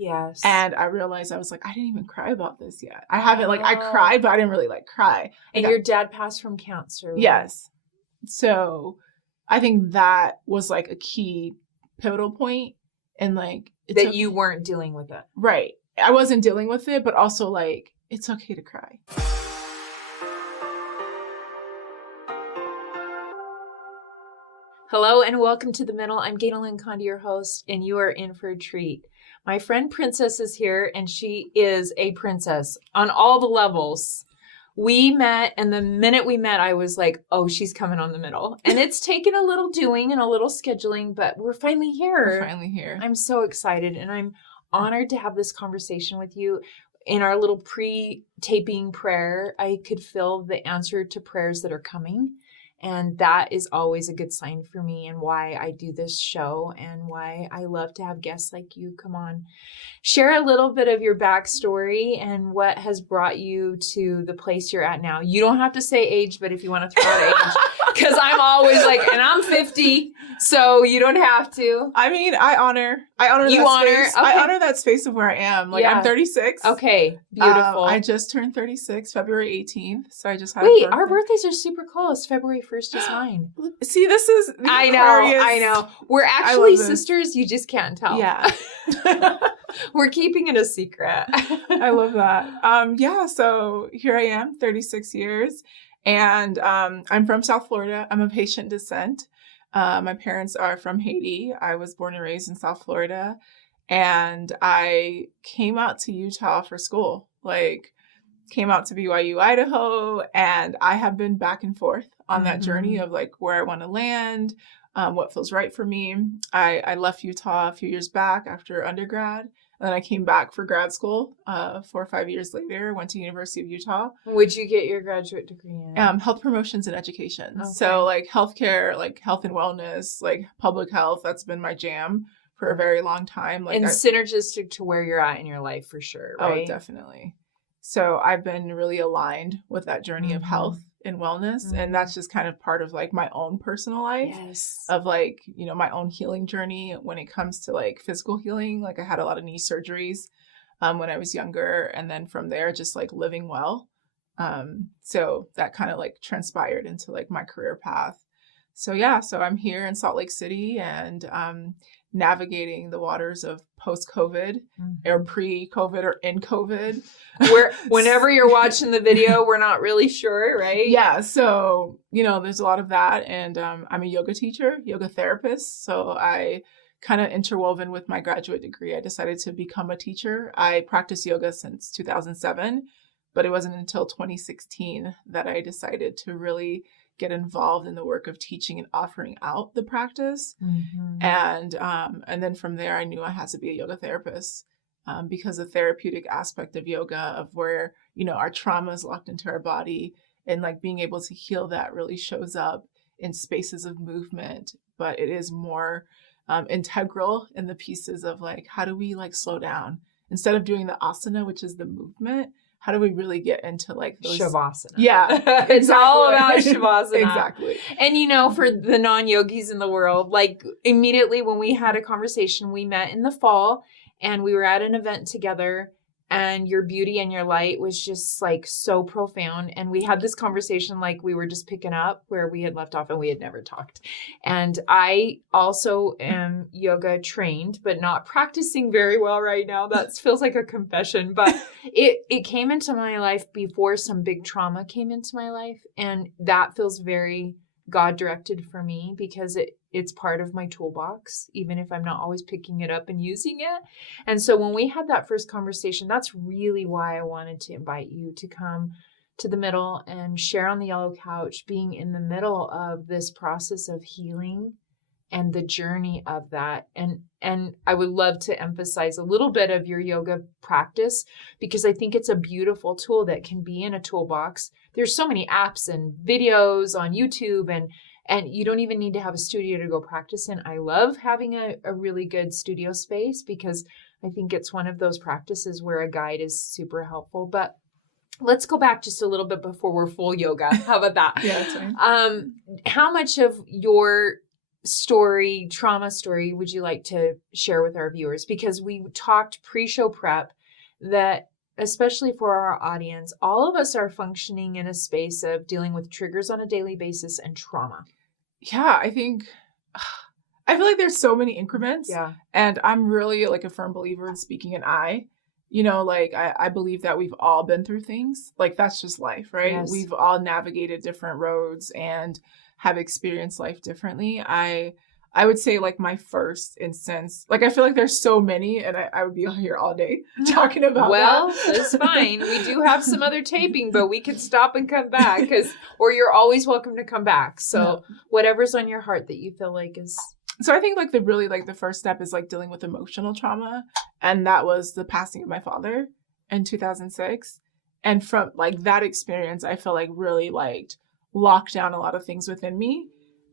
Yes. And I realized I was like, I didn't even cry about this yet. I haven't like, I cried, but I didn't really like cry. And your dad passed from cancer. Right? Yes. So I think that was like a key pivotal point. And like, that you weren't dealing with it. Right. I wasn't dealing with it, but also like, it's okay to cry. Hello and welcome to The Middle. I'm Ganel-Lyn, your host, and you are in for a treat. My friend Princess is here, and she is a princess on all the levels. We met, and the minute we met, I was like, oh, she's coming on The Middle. And it's taken a little doing and a little scheduling, but we're finally here. I'm so excited, and I'm honored to have this conversation with you. In our little pre-taping prayer, I could feel the answer to prayers that are coming. And that is always a good sign for me and why I do this show and why I love to have guests like you come on. Share a little bit of your backstory and what has brought you to the place you're at now. You don't have to say age, but if you want to throw out age, because I'm always like, and I'm 50, so you don't have to. I mean, I honor that space. Okay. I honor that space of where I am. Like, yeah. I'm 36. Okay, beautiful. I just turned 36, February 18th, so I just had Wait, our birthdays are super close. February 1st is mine. See, this is I know. We're actually sisters. You just can't tell. Yeah. We're keeping it a secret. I love that. Yeah, so here I am, 36 years. And I'm from South Florida. I'm of Haitian descent. My parents are from Haiti. I was born and raised in South Florida. And I came out to Utah for school. Came out to BYU, Idaho. And I have been back and forth on that journey of like where I want to land, what feels right for me. I left Utah a few years back after undergrad. And then I came back for grad school 4 or 5 years later, went to University of Utah. What'd you get your graduate degree in? Health promotions and education. Okay. So like healthcare, like health and wellness, like public health, that's been my jam for a very long time. And synergistic to where you're at in your life for sure, right? Oh, definitely. So I've been really aligned with that journey of health and wellness. And that's just kind of part of like my own personal life of like, you know, my own healing journey when it comes to like physical healing. Like I had a lot of knee surgeries when I was younger. And then from there, just like living well. So that kind of like transpired into like my career path. So yeah, so I'm here in Salt Lake City and navigating the waters of post-COVID or pre-COVID or in COVID. Whenever you're watching the video, we're not really sure, right? Yeah. So, you know, there's a lot of that. And I'm a yoga teacher, yoga therapist. So I kind of interwoven with my graduate degree. I decided to become a teacher. I practiced yoga since 2007, but it wasn't until 2016 that I decided to really get involved in the work of teaching and offering out the practice. And then from there, I knew I had to be a yoga therapist because the therapeutic aspect of yoga of where, you know, our trauma is locked into our body and like being able to heal that really shows up in spaces of movement, but it is more integral in the pieces of like, how do we like slow down instead of doing the asana, which is the movement? How do we really get into like those Shavasana? Yeah, exactly. It's all about Shavasana. Exactly. And you know, for the non-yogis in the world, like immediately when we had a conversation, we met in the fall and we were at an event together and your beauty and your light was just like so profound. And we had this conversation like we were just picking up where we had left off and we had never talked. And I also am yoga trained, but not practicing very well right now. That feels like a confession, but it came into my life before some big trauma came into my life. And that feels very God directed for me because it's part of my toolbox, even if I'm not always picking it up and using it. And so when we had that first conversation, that's really why I wanted to invite you to come to the middle and share on the yellow couch, being in the middle of this process of healing and the journey of that. And I would love to emphasize a little bit of your yoga practice because I think it's a beautiful tool that can be in a toolbox. There's so many apps and videos on YouTube and you don't even need to have a studio to go practice in. I love having a really good studio space because I think it's one of those practices where a guide is super helpful. But let's go back just a little bit before we're full yoga. How about that? Yeah, that's fine. How much of your trauma story would you like to share with our viewers? Because we talked pre-show prep that, especially for our audience, all of us are functioning in a space of dealing with triggers on a daily basis and trauma. Yeah, I feel like there's so many increments. Yeah. And I'm really like a firm believer in speaking in I. Like I believe that we've all been through things. Like that's just life, right? Yes. We've all navigated different roads and have experienced life differently. I would say like my first instance, like I feel like there's so many and I would be here all day talking about that. That's fine. We do have some other taping, but we could stop and come back or you're always welcome to come back. So whatever's on your heart that you feel like is. So I think like the first step is like dealing with emotional trauma. And that was the passing of my father in 2006. And from like that experience, I felt like really like locked down a lot of things within me.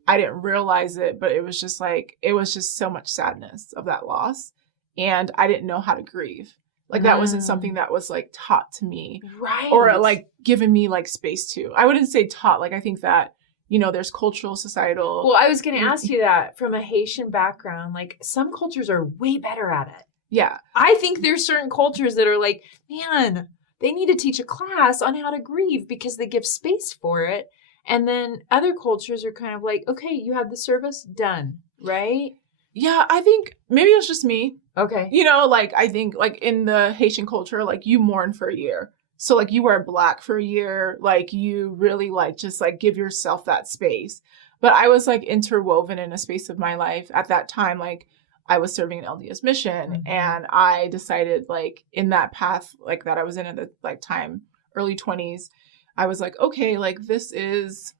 I didn't realize it, but it was just so much sadness of that loss. And I didn't know how to grieve. Like that wasn't something that was like taught to me. Right. Or like given me like space to. I wouldn't say taught. Like I think that, there's cultural, societal. Well, I was going to ask you that from a Haitian background, like some cultures are way better at it. Yeah. I think there's certain cultures that are like, man, they need to teach a class on how to grieve because they give space for it. And then other cultures are kind of like, okay, you have the service done, right? Yeah, I think maybe it was just me. Okay. Like I think like in the Haitian culture, like you mourn for a year. So like you wear black for a year, like you really like just like give yourself that space. But I was like interwoven in a space of my life at that time. Like I was serving an LDS mission and I decided like in that path like that I was in at the like time, early 20s, I was like, okay, like this is,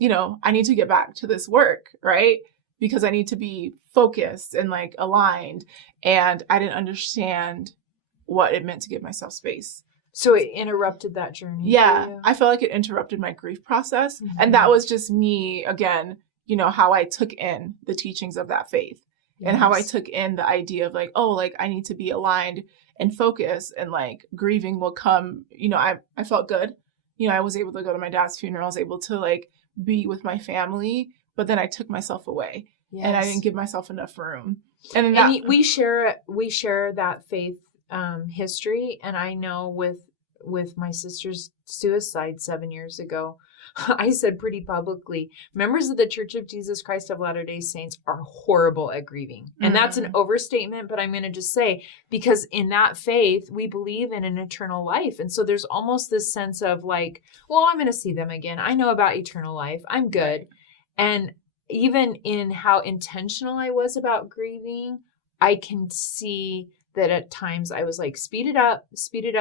I need to get back to this work, right? Because I need to be focused and like aligned. And I didn't understand what it meant to give myself space. So it interrupted that journey. Yeah, I felt like it interrupted my grief process. And that was just me, again, how I took in the teachings of that faith and how I took in the idea of like, oh, like I need to be aligned and focused and like grieving will come. I felt good. I was able to go to my dad's funeral. I was able to like be with my family, but then I took myself away and I didn't give myself enough room. And then we share that faith history. And I know with my sister's suicide 7 years ago, I said pretty publicly, members of the Church of Jesus Christ of Latter-day Saints are horrible at grieving. And that's an overstatement, but I'm going to just say, because in that faith, we believe in an eternal life. And so there's almost this sense of like, well, I'm going to see them again. I know about eternal life. I'm good. And even in how intentional I was about grieving, I can see that at times I was like, speed it up,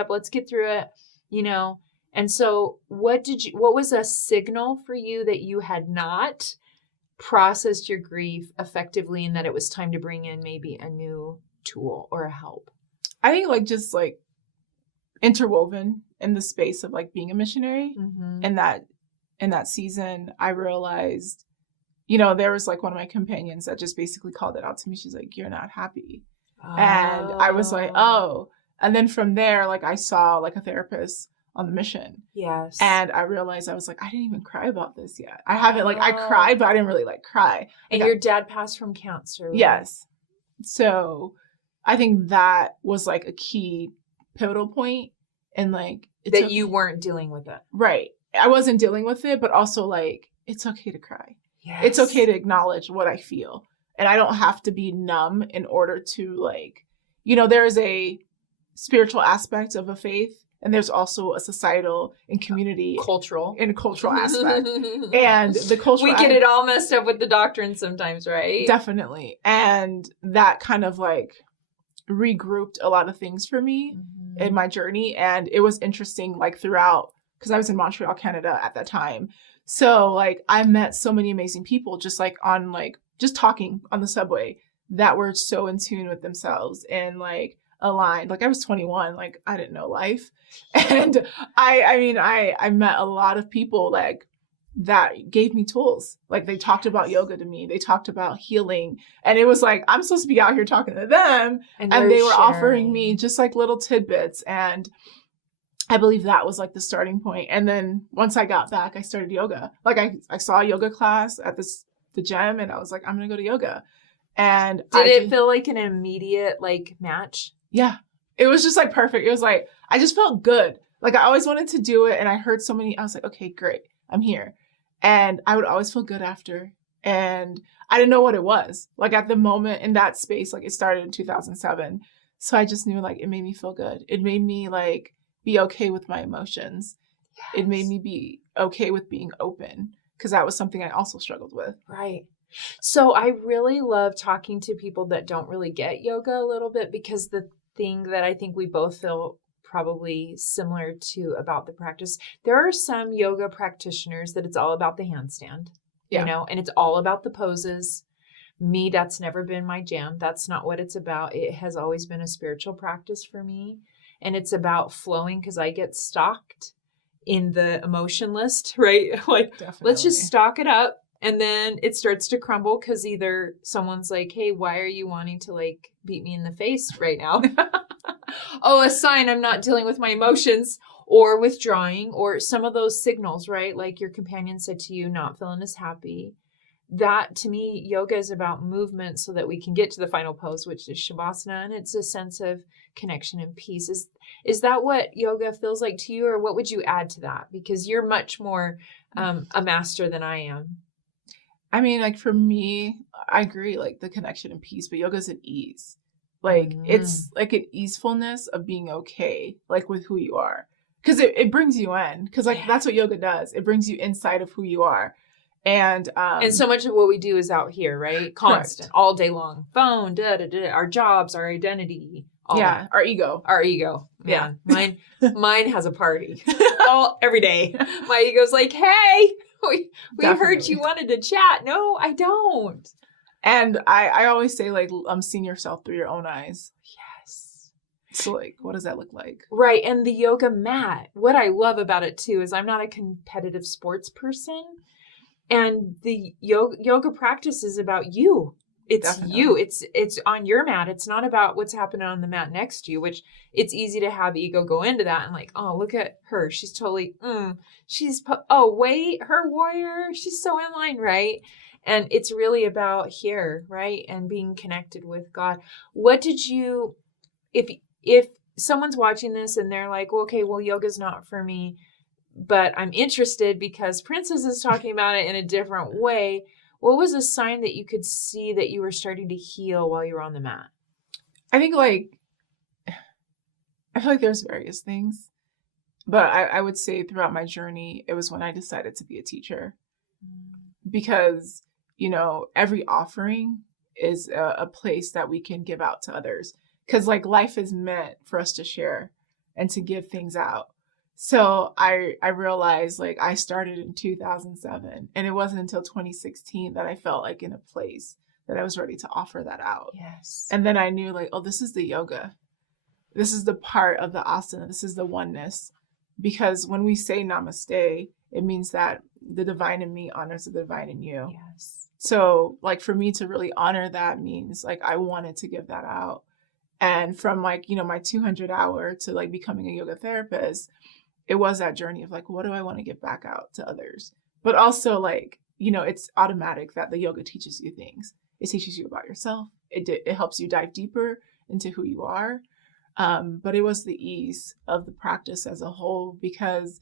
let's get through it, And so what was a signal for you that you had not processed your grief effectively and that it was time to bring in maybe a new tool or a help? I think like just like interwoven in the space of like being a missionary and that in that season, I realized, there was like one of my companions that just basically called it out to me. She's like, you're not happy. And I was like, oh. And then from there, like I saw like a therapist on the mission. Yes. And I realized I was like, I didn't even cry about this yet. I haven't like, I cried, but I didn't really like cry. And your dad passed from cancer. Right? Yes. So I think that was like a key pivotal point. And like. That you weren't dealing with it. Right. I wasn't dealing with it, but also like, it's okay to cry. Yes. It's okay to acknowledge what I feel. And I don't have to be numb in order to like, there is a spiritual aspect of a faith and there's also a societal and community cultural aspect. And the cultural, we get it all messed up with the doctrine sometimes, right? Definitely. And that kind of like regrouped a lot of things for me in my journey. And it was interesting, like throughout, because I was in Montreal, Canada at that time. So like I met so many amazing people just like on like, just talking on the subway that were so in tune with themselves and like aligned. Like I was 21, like I didn't know life. And I met a lot of people like that gave me tools. Like they talked about yoga to me. They talked about healing. And it was like, I'm supposed to be out here talking to them. And they were offering me just like little tidbits. And I believe that was like the starting point. And then once I got back, I started yoga. Like I saw a yoga class at this the gym and I was like, I'm going to go to yoga. And did it feel like an immediate like match? Yeah. It was just like perfect. It was like, I just felt good. Like I always wanted to do it. And I heard so many, I was like, okay, great. I'm here. And I would always feel good after. And I didn't know what it was. Like at the moment in that space, like it started in 2007. So I just knew like it made me feel good. It made me like be okay with my emotions. Yes. It made me be okay with being open because that was something I also struggled with. Right. So I really love talking to people that don't really get yoga a little bit, because the thing that I think we both feel probably similar to about the practice, there are some yoga practitioners that it's all about the handstand, you know, and it's all about the poses. Me, that's never been my jam. That's not what it's about. It has always been a spiritual practice for me. And it's about flowing because I get stalked in the emotion list, right? Like, Definitely. Let's just stock it up. And then it starts to crumble because either someone's like, hey, why are you wanting to like beat me in the face right now? Oh, a sign I'm not dealing with my emotions, or withdrawing, or some of those signals, right? Like your companion said to you, not feeling as happy. That to me, yoga is about movement so that we can get to the final pose, which is Shavasana. And it's a sense of connection and peace. Is that what yoga feels like to you? Or what would you add to that? Because you're much more a master than I am. I mean, like for me, I agree, like the connection and peace, but yoga's an ease. Like it's like an easefulness of being okay, like with who you are. Because it brings you in. Because like that's what yoga does. It brings you inside of who you are. And so much of what we do is out here, right? Constant, all day long. Phone, our jobs, our identity. Our ego. Our ego. Yeah. Mine has a party every day. My ego's like, hey, we heard you wanted to chat. No, I don't. And I always say, like, seeing yourself through your own eyes. Yes. So, like, what does that look like? Right. And the yoga mat, what I love about it, too, is I'm not a competitive sports person. And the yoga practice is about you. It's Definitely. You. It's on your mat. It's not about what's happening on the mat next to you, which it's easy to have ego go into that and like, oh, look at her. She's totally, wait, her warrior. She's so in line, right? And it's really about here, right? And being connected with God. What did you, if someone's watching this and they're like, well, okay, well, yoga's not for me, but I'm interested because Princess is talking about it in a different way. What was a sign that you could see that you were starting to heal while you were on the mat? I think I feel like there's various things, but I would say throughout my journey, it was when I decided to be a teacher because, you know, every offering is a place that we can give out to others because like life is meant for us to share and to give things out. So I realized like I started in 2007 and it wasn't until 2016 that I felt like in a place that I was ready to offer that out. Yes. And then I knew like, oh, this is the yoga. This is the part of the asana. This is the oneness. Because when we say namaste, it means that the divine in me honors the divine in you. Yes. So like for me to really honor that means like I wanted to give that out. And from like, you know, my 200 hour to like becoming a yoga therapist, it was that journey of like, what do I want to give back out to others? But also like, you know, it's automatic that the yoga teaches you things. It teaches you about yourself. It helps you dive deeper into who you are. But it was the ease of the practice as a whole because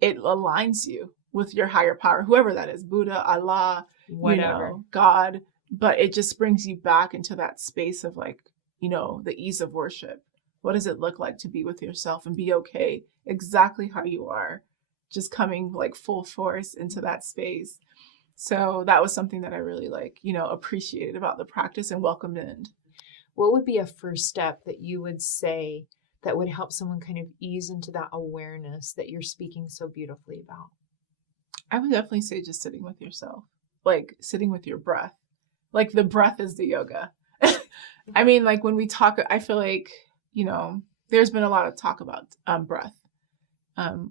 it aligns you with your higher power, whoever that is, Buddha, Allah, whatever, you know, God. But it just brings you back into that space of like, you know, the ease of worship. What does it look like to be with yourself and be okay exactly how you are, just coming like full force into that space. So that was something that I really like, you know, appreciated about the practice and welcomed in. What would be a first step that you would say that would help someone kind of ease into that awareness that you're speaking so beautifully about? I would definitely say just sitting with yourself, like sitting with your breath. Like the breath is the yoga. I mean, like when we talk, I feel like, you know, there's been a lot of talk about breath.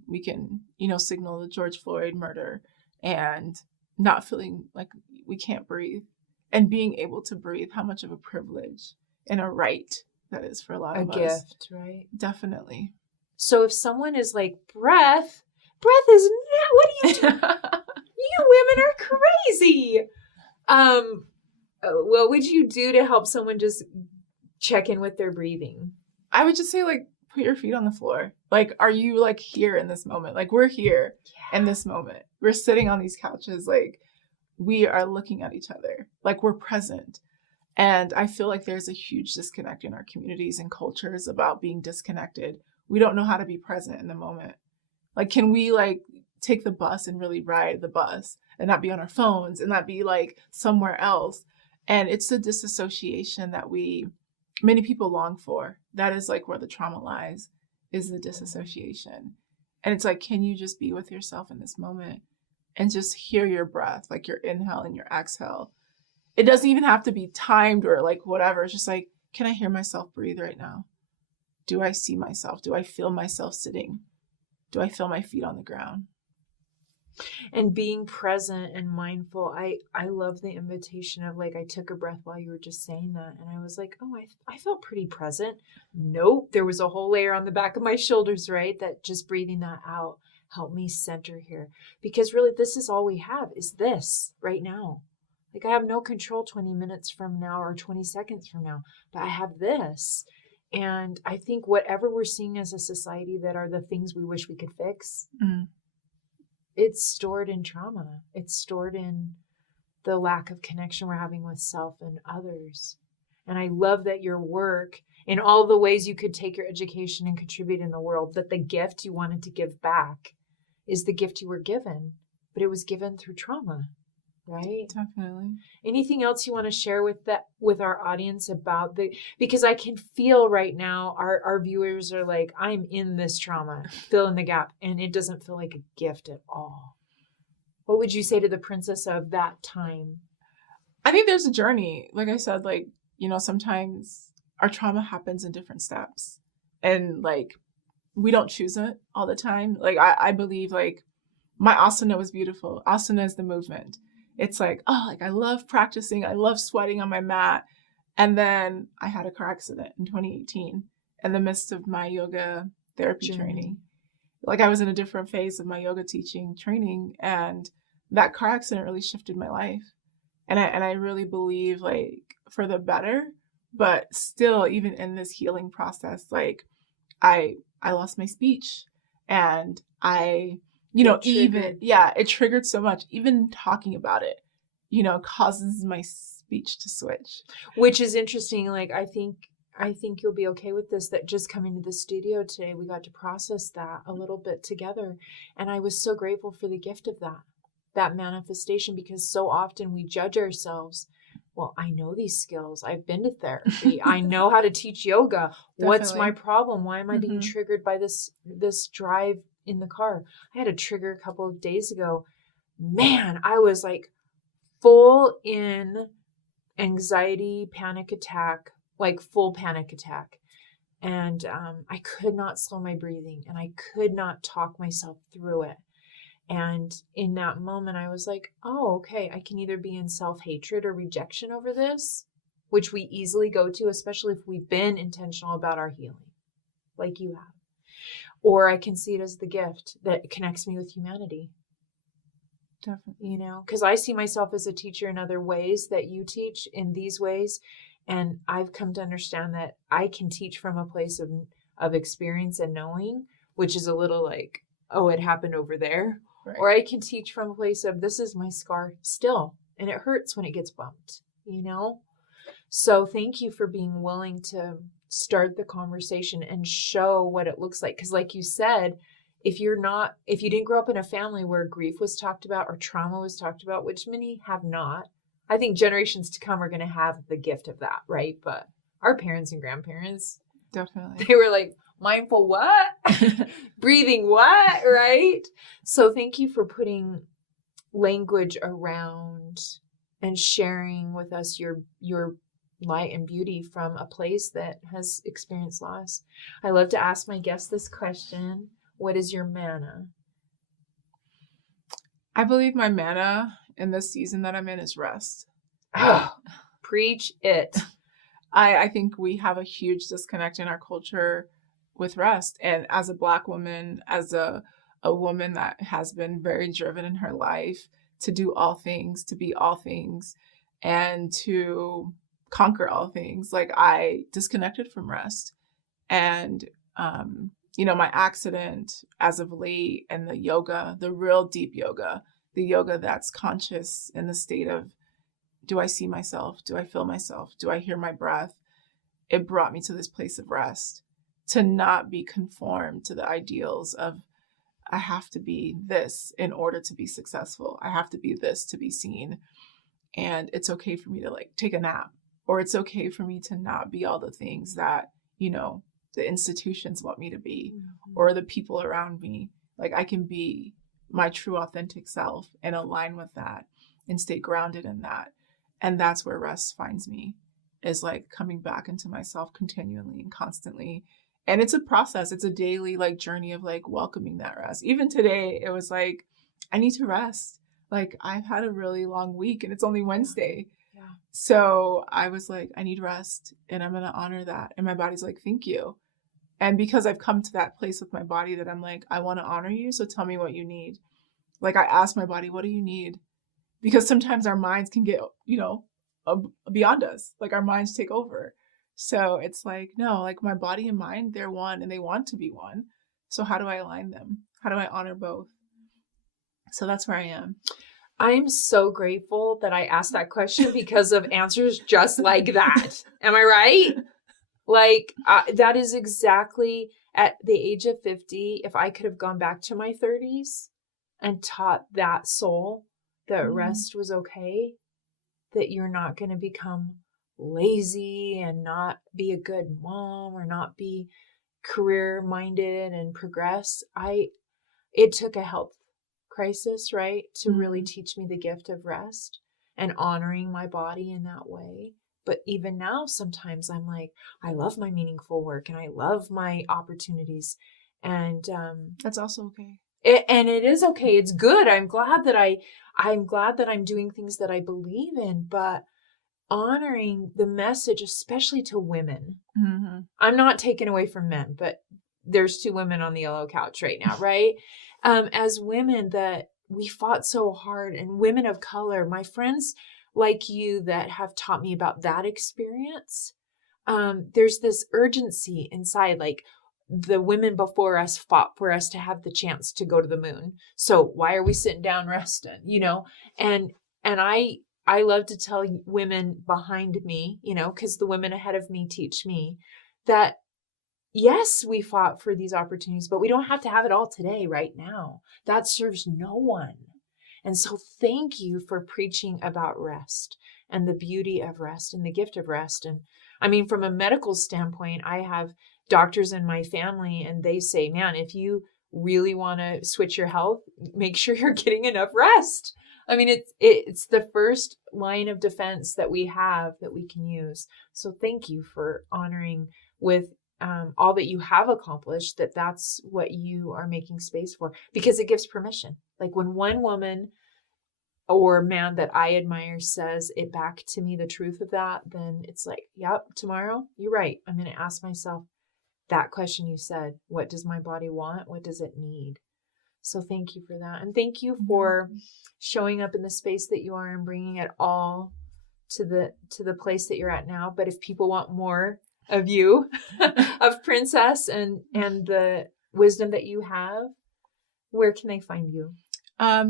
We can, you know, signal the George Floyd murder and not feeling like we can't breathe and being able to breathe, how much of a privilege and a right that is for a lot of us. A gift, right? Definitely. So if someone is like, breath is not, what are you doing? You women are crazy. What would you do to help someone just check in with their breathing? I would just say, like, put your feet on the floor. Like, are you like here in this moment? Like, we're here in this moment. We're sitting on these couches. Like, we are looking at each other. Like, we're present. And I feel like there's a huge disconnect in our communities and cultures about being disconnected. We don't know how to be present in the moment. Like, can we like take the bus and really ride the bus and not be on our phones and not be like somewhere else? And it's the disassociation that many people long for. That is like where the trauma lies, is the disassociation. And it's like, can you just be with yourself in this moment and just hear your breath, like your inhale and your exhale? It doesn't even have to be timed or like whatever. It's just like, can I hear myself breathe right now? Do I see myself? Do I feel myself sitting? Do I feel my feet on the ground? And being present and mindful. I love the invitation of like, I took a breath while you were just saying that. And I was like, oh, I felt pretty present. Nope. There was a whole layer on the back of my shoulders, right? That just breathing that out helped me center here. Because really, this is all we have, is this right now. Like, I have no control 20 minutes from now or 20 seconds from now, but I have this. And I think whatever we're seeing as a society that are the things we wish we could fix, it's stored in trauma. It's stored in the lack of connection we're having with self and others. And I love that your work, in all the ways you could take your education and contribute in the world, that the gift you wanted to give back is the gift you were given, but it was given through trauma, right? Definitely. Anything else you want to share with our audience about because I can feel right now our viewers are like, I'm in this trauma, fill in the gap, and it doesn't feel like a gift at all. What would you say to the princess of that time? I think there's a journey. Like I said, like, sometimes our trauma happens in different steps, and like, we don't choose it all the time. Like, I believe like my asana was beautiful. Asana is the movement. It's like, oh, like I love practicing. I love sweating on my mat. And then I had a car accident in 2018 in the midst of my yoga therapy training. Like, I was in a different phase of my yoga teaching training, and that car accident really shifted my life. And I really believe like for the better, but still, even in this healing process, like I lost my speech, and it triggered so much. Even talking about it, causes my speech to switch. Which is interesting. Like, I think you'll be okay with this, that just coming to the studio today, we got to process that a little bit together. And I was so grateful for the gift of that manifestation, because so often we judge ourselves. Well, I know these skills. I've been to therapy. I know how to teach yoga. What's my problem? Why am I being triggered by this drive in the car? I had a trigger a couple of days ago. Man, I was like full in anxiety, panic attack, like full panic attack. And I could not slow my breathing, and I could not talk myself through it. And in that moment, I was like, oh, okay, I can either be in self-hatred or rejection over this, which we easily go to, especially if we've been intentional about our healing, like you have. Or I can see it as the gift that connects me with humanity. Definitely. Because I see myself as a teacher in other ways that you teach in these ways. And I've come to understand that I can teach from a place of experience and knowing, which is a little like, oh, it happened over there. Right. Or I can teach from a place of, this is my scar still, and it hurts when it gets bumped, So thank you for being willing to start the conversation and show what it looks like. Because like you said, if you didn't grow up in a family where grief was talked about or trauma was talked about, which many have not, I think generations to come are going to have the gift of that, right? But our parents and grandparents, definitely, they were like, mindful what? Breathing what? Right? So thank you for putting language around and sharing with us your light and beauty from a place that has experienced loss. I love to ask my guests this question. What is your manna? I believe my manna in this season that I'm in is rest. Preach it. I think we have a huge disconnect in our culture with rest. And as a Black woman, as a woman that has been very driven in her life to do all things, to be all things, and to conquer all things. Like I disconnected from rest. And, my accident as of late and the yoga, the real deep yoga, the yoga that's conscious in the state of, do I see myself? Do I feel myself? Do I hear my breath? It brought me to this place of rest, to not be conformed to the ideals of, I have to be this in order to be successful. I have to be this to be seen. And it's okay for me to like take a nap, or it's okay for me to not be all the things that, the institutions want me to be, or the people around me. Like I can be my true authentic self and align with that and stay grounded in that. And that's where rest finds me, is like coming back into myself continually and constantly. And it's a process. It's a daily like journey of like welcoming that rest. Even today, it was like, I need to rest. Like I've had a really long week and it's only Wednesday. Yeah. So I was like, I need rest and I'm going to honor that. And my body's like, thank you. And because I've come to that place with my body that I'm like, I want to honor you. So tell me what you need. Like I asked my body, what do you need? Because sometimes our minds can get, beyond us. Like our minds take over. So it's like, no, like my body and mind, they're one and they want to be one. So how do I align them? How do I honor both? So that's where I am. I'm so grateful that I asked that question because of answers just like that. Am I right? Like that is exactly at the age of 50. If I could have gone back to my 30s and taught that soul that rest was okay, that you're not going to become lazy and not be a good mom or not be career minded and progress. It took a health crisis, right? To really teach me the gift of rest and honoring my body in that way. But even now, sometimes I'm like, I love my meaningful work and I love my opportunities. And that's also okay. It is okay. It's good. I'm glad that I'm doing things that I believe in, but honoring the message, especially to women. Mm-hmm. I'm not taking away from men, but there's 2 women on the yellow couch right now, right? As women that we fought so hard, and women of color, my friends like you that have taught me about that experience. There's this urgency inside, like the women before us fought for us to have the chance to go to the moon. So why are we sitting down resting, And I love to tell women behind me, because the women ahead of me teach me that, yes, we fought for these opportunities, but we don't have to have it all today, right now. That serves no one. And so thank you for preaching about rest and the beauty of rest and the gift of rest. And I mean, from a medical standpoint, I have doctors in my family and they say, man, if you really want to switch your health, make sure you're getting enough rest. I mean, it's the first line of defense that we have that we can use. So thank you for honoring with all that you have accomplished, that's what you are making space for, because it gives permission. Like when one woman or man that I admire says it back to me, the truth of that, then it's like, yep, tomorrow, you're right. I'm going to ask myself that question you said. What does my body want? What does it need? So thank you for that. And thank you for showing up in the space that you are and bringing it all to the place that you're at now. But if people want more of you, of Princess and the wisdom that you have, where can they find you?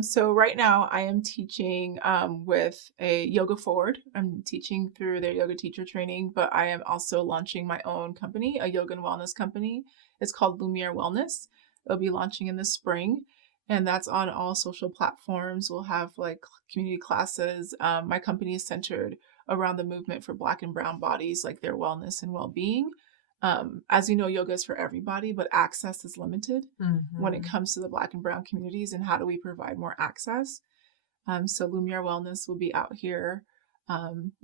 So right now I am teaching with a Yoga Forward. I'm teaching through their yoga teacher training, but I am also launching my own company, a yoga and wellness company. It's called Lumiere Wellness. It'll be launching in the spring, and that's on all social platforms. We'll have like community classes. My company is centered around the movement for Black and brown bodies, like their wellness and well-being. As you know, yoga is for everybody, but access is limited when it comes to the Black and brown communities, and how do we provide more access? So Lumiere Wellness will be out here,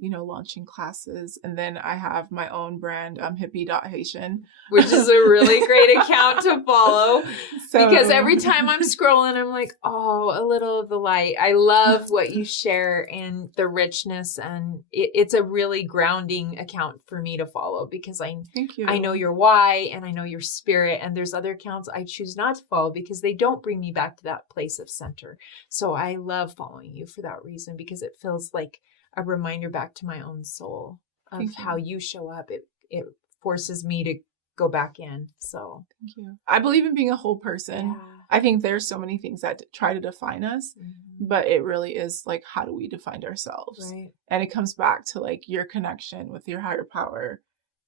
launching classes. And then I have my own brand, hippie.haitian. Which is a really great account to follow. Because every time I'm scrolling, I'm like, oh, a little of the light. I love what you share and the richness. And it's a really grounding account for me to follow, because Thank you. I know your why and I know your spirit. And there's other accounts I choose not to follow because they don't bring me back to that place of center. So I love following you for that reason, because it feels like a reminder back to my own soul of Thank you. how you show up. It forces me to go back in. So Thank you. I believe in being a whole person. yeah. I think there's so many things that try to define us, but it really is like, how do we define ourselves? Right. And it comes back to like your connection with your higher power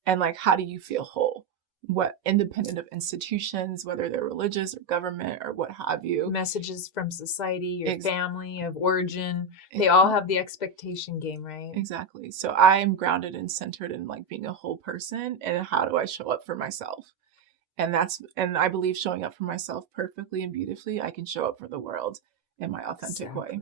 and like, how do you feel whole? What, independent of institutions, whether they're religious or government or what have you. Messages from society, your Ex- family of origin, they all have the expectation game, right? Exactly. So I'm grounded and centered in like being a whole person, and how do I show up for myself? And I believe showing up for myself perfectly and beautifully, I can show up for the world in my authentic way.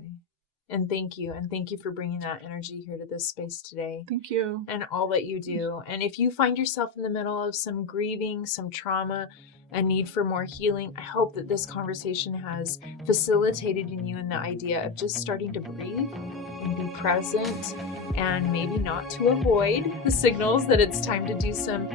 And thank you. And thank you for bringing that energy here to this space today. Thank you. And all that you do. And if you find yourself in the middle of some grieving, some trauma, a need for more healing, I hope that this conversation has facilitated in you in the idea of just starting to breathe and be present, and maybe not to avoid the signals that it's time to do some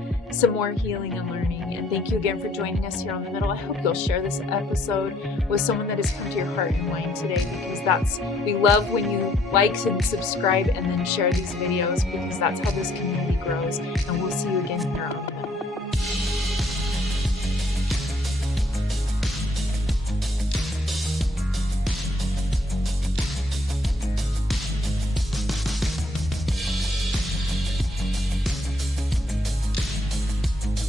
more healing and learning. And thank you again for joining us here on The Middle. I hope you'll share this episode with someone that has come to your heart and mind today, because we love when you like and subscribe and then share these videos, because that's how this community grows. And we'll see you again here on The Middle.